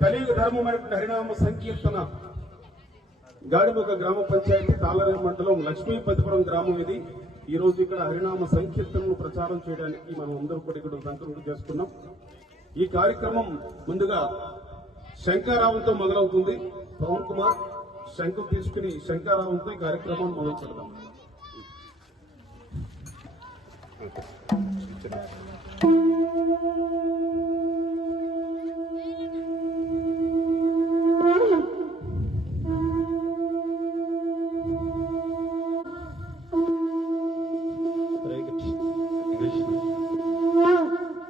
కలియుగ ధర్మమైనటువంటి హరినామ సంకీర్తన గాడిముఖ గ్రామ పంచాయతీ తాళరేవు మండలం లక్ష్మీపతిపురం గ్రామం ఇది. ఈ రోజు ఇక్కడ హరినామ సంకీర్తనను ప్రచారం చేయడానికి మనం అందరూ కూడా ఇక్కడ సంకల్పం చేసుకున్నాం. ఈ కార్యక్రమం ముందుగా శంకారావంతో మొదలవుతుంది. పవన్ కుమార్ శంకు తీసుకుని శంకారావంతో ఈ కార్యక్రమం మొదలు పెడదాం. హరే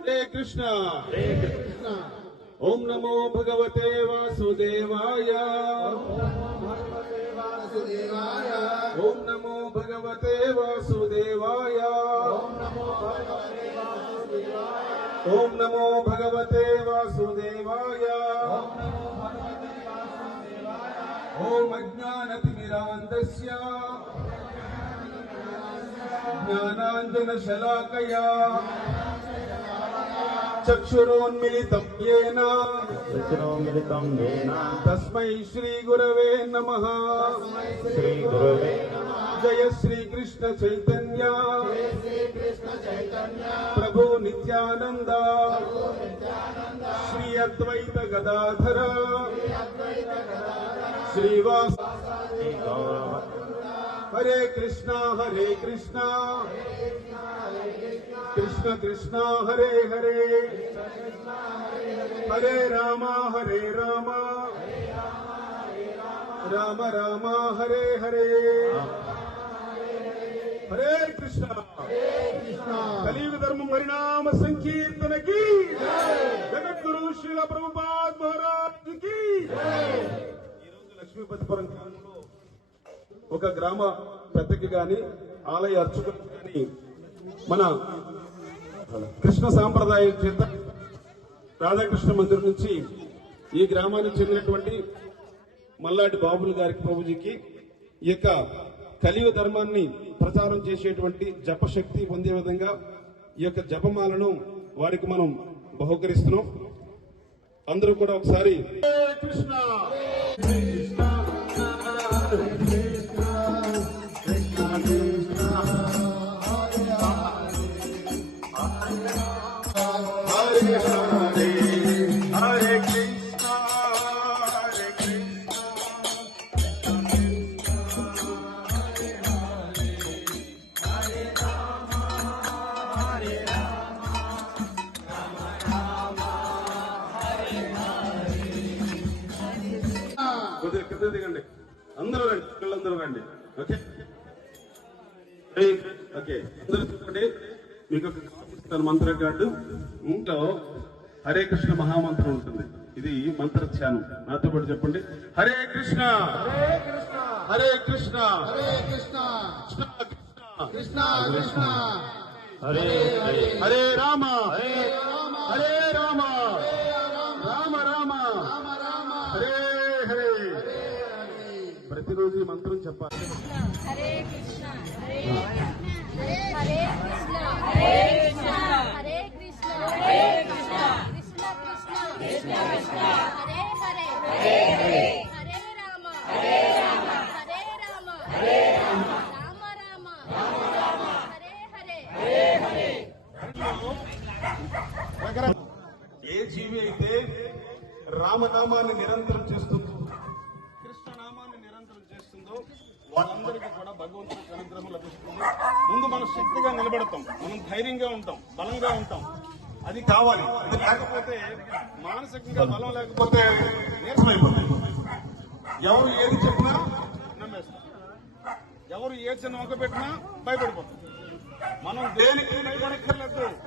हरे कृष्ण। ओम नमो भगवते वासुदेवाय। ओम नमो भगवते वासुदेवाय। ओम नमो भगवते वासुदेवाय। ओम अज्ञानतिमिरान्धस्य ज्ञानाञ्जनशलाकया। चक्षुरोन्मीलित चक्षुरोन्मीलित तस्म श्रीगुरव नम। श्रीगुरवे नमः। श्रीगुरवे जय चैतन्य। प्रभु निनंद श्री अद्वैत गदाधर। श्रीवास। हरे कृष्णा। हरे कृष्णा। కృష్ణ కృష్ణ హరే హరే. హరే రామ హరే రామ. రామ రామ హరే హరే. హరే కృష్ణ. కలియుగ ధర్మం హరినామ సంకీర్తనకి జగద్గురు శ్రీల ప్రభుపాద్ మహారాజ్కి. ఈరోజు లక్ష్మీపతిపురం గ్రామంలో ఒక గ్రామ పెద్దకి గాని ఆలయ అర్చకులకు గాని మన కృష్ణ సాంప్రదాయం చేత రాధాకృష్ణ మందిర్ నుంచి ఈ గ్రామానికి చెందినటువంటి మల్లాటి బాబులు గారికి ప్రభుజీకి ఈ యొక్క కలియుగ ధర్మాన్ని ప్రచారం చేసేటువంటి జపశక్తి పొందే విధంగా ఈ యొక్క జపమాలను వారికి మనం బహుకరిస్తున్నాం. అందరూ కూడా ఒకసారి కృష్ణ! కింద దిగండి. అందరూ రండి పిల్లలందరూ రండి. ఓకే? ఓకే. అందరూ చెప్పండి. మీకు ఒక ఇస్తాను మంత్ర కార్డు ఇంట్లో హరే కృష్ణ మహామంత్రం ఉంటుంది. ఇది మంత్ర ధ్యానం. నాతో పాటు చెప్పండి. హరే కృష్ణ! హరే కృష్ణ! హరే కృష్ణ! కృష్ణ! కృష్ణ కృష్ణ కృష్ణ! హరే హరే హరే రామ హరే హరే రామ! రామ రామ రామ రామ హరే హరే ప్రతిరోజు ఈ మంత్రం చెప్పాలి హరే కృష్ణ హరే హరే కృష్ణ హరే కృష్ణ హరే కృష్ణ హరే కృష్ణ కృష్ణ కృష్ణ కృష్ణ కృష్ణ హరే హరే హరే హరే హరే రామ హరే రామ హరే రామ హరే రామ రామ రామ రామ రామ హరే హరే హరే హరే. ఏ జీవి అయితే రామనామాన్ని నిరంతరం చేస్తుందో వాళ్ళందరికీ కూడా భగవంతుడికి అనుగ్రహం లభిస్తుంది. ముందు మనం శక్తిగా నిలబడతాం. మనం ధైర్యంగా ఉంటాం. బలంగా ఉంటాం. అది కావాలి. అది లేకపోతే మానసికంగా బలం లేకపోతే నీరసమైపోతుంది ఎవరు ఏది చెప్పినా నమ్మేస్తాం. ఎవరు ఏ చిన్న వంక పెట్టినా భయపడిపోతాం. మనం దేనికి భయపడక్కర్లేదు.